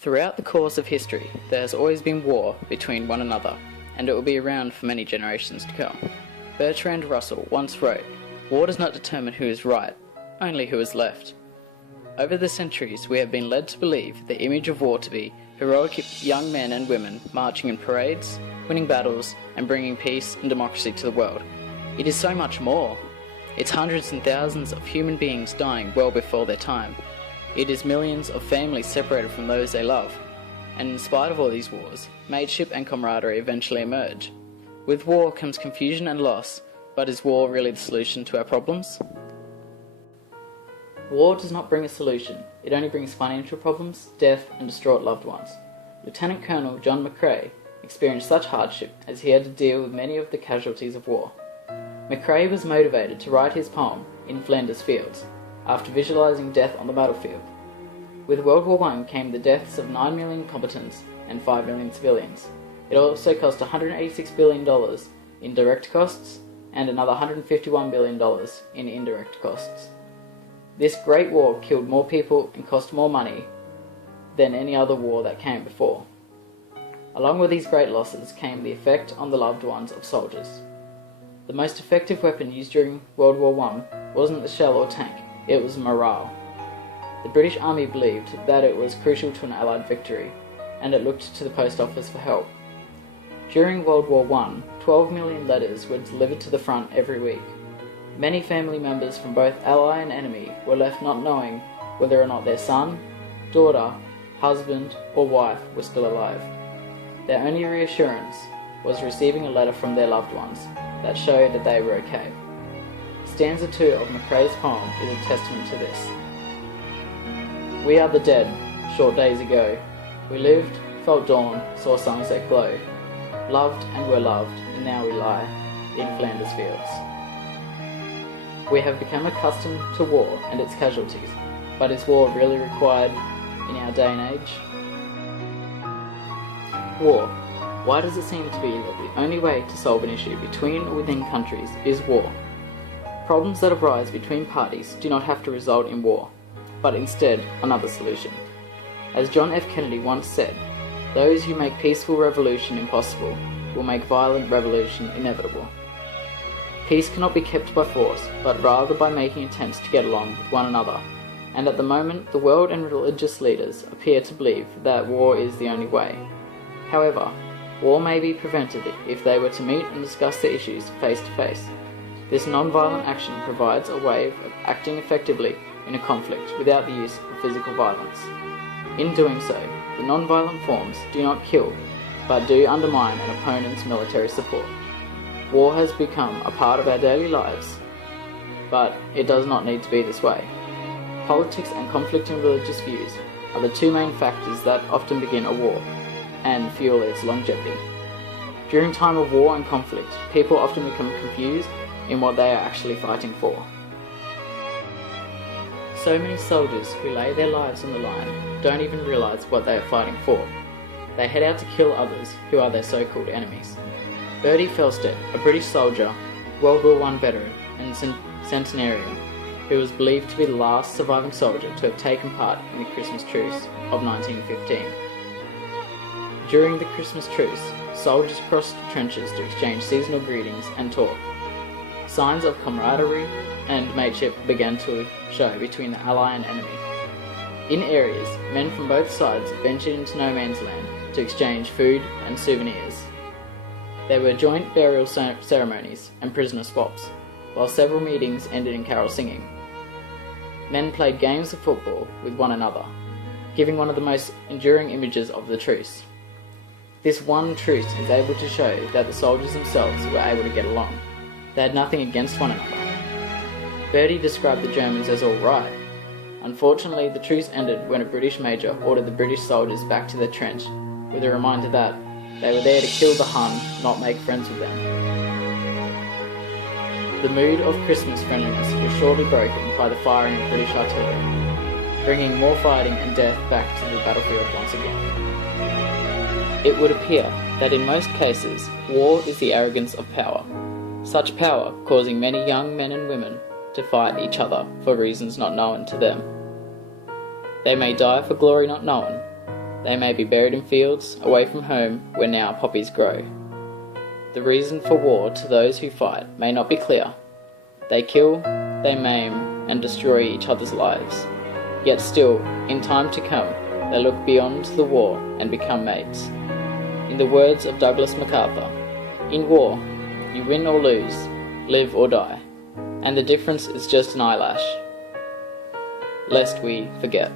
Throughout the course of history, there has always been war between one another, and it will be around for many generations to come. Bertrand Russell once wrote, "War does not determine who is right, only who is left." Over the centuries, we have been led to believe the image of war to be heroic young men and women marching in parades, winning battles, and bringing peace and democracy to the world. It is so much more. It's hundreds and thousands of human beings dying well before their time. It is millions of families separated from those they love. And in spite of all these wars, mateship and camaraderie eventually emerge. With war comes confusion and loss, but is war really the solution to our problems? War does not bring a solution. It only brings financial problems, death, and distraught loved ones. Lieutenant Colonel John McCrae experienced such hardship as he had to deal with many of the casualties of war. McCrae was motivated to write his poem, In Flanders Fields, after visualizing death on the battlefield. With World War I came the deaths of 9 million combatants and 5 million civilians. It also cost $186 billion in direct costs and another $151 billion in indirect costs. This Great War killed more people and cost more money than any other war that came before. Along with these great losses came the effect on the loved ones of soldiers. The most effective weapon used during World War I wasn't the shell or tank, it was morale. The British Army believed that it was crucial to an Allied victory, and it looked to the post office for help. During World War I, 12 million letters were delivered to the front every week. Many family members from both ally and enemy were left not knowing whether or not their son, daughter, husband, or wife were still alive. Their only reassurance was receiving a letter from their loved ones that showed that they were okay. Stanza 2 of McCrae's poem is a testament to this. We are the dead, short days ago. We lived, felt dawn, saw sunset glow. Loved and were loved, and now we lie in Flanders Fields. We have become accustomed to war and its casualties, but is war really required in our day and age? War. Why does it seem to be that the only way to solve an issue between or within countries is war? Problems that arise between parties do not have to result in war, but instead another solution. As John F. Kennedy once said, those who make peaceful revolution impossible will make violent revolution inevitable. Peace cannot be kept by force, but rather by making attempts to get along with one another, and at the moment the world and religious leaders appear to believe that war is the only way. However, war may be prevented if they were to meet and discuss the issues face to face. This non-violent action provides a way of acting effectively in a conflict without the use of physical violence. In doing so, the non-violent forms do not kill, but do undermine an opponent's military support. War has become a part of our daily lives, but it does not need to be this way. Politics and conflicting religious views are the two main factors that often begin a war and fuel its longevity. During time of war and conflict, people often become confused in what they are actually fighting for. So many soldiers who lay their lives on the line don't even realize what they are fighting for. They head out to kill others who are their so-called enemies. Bertie Felstead, a British soldier, World War I veteran and centenarian, who was believed to be the last surviving soldier to have taken part in the Christmas truce of 1915. During the Christmas truce, soldiers crossed trenches to exchange seasonal greetings and talk. Signs of camaraderie and mateship began to show between the ally and enemy. In areas, men from both sides ventured into no man's land to exchange food and souvenirs. There were joint burial ceremonies and prisoner swaps, while several meetings ended in carol singing. Men played games of football with one another, giving one of the most enduring images of the truce. This one truce is able to show that the soldiers themselves were able to get along. They had nothing against one another. Bertie described the Germans as all right. Unfortunately, the truce ended when a British major ordered the British soldiers back to their trench, with a reminder that they were there to kill the Hun, not make friends with them. The mood of Christmas friendliness was shortly broken by the firing of British artillery, bringing more fighting and death back to the battlefield once again. It would appear that in most cases, war is the arrogance of power, such power causing many young men and women to fight each other for reasons not known to them. They may die for glory not known, They may be buried in fields, away from home, where now poppies grow. The reason for war to those who fight may not be clear. They kill, they maim, and destroy each other's lives. Yet still, in time to come, they look beyond the war and become mates. In the words of Douglas MacArthur, "In war, you win or lose, live or die, and the difference is just an eyelash, lest we forget."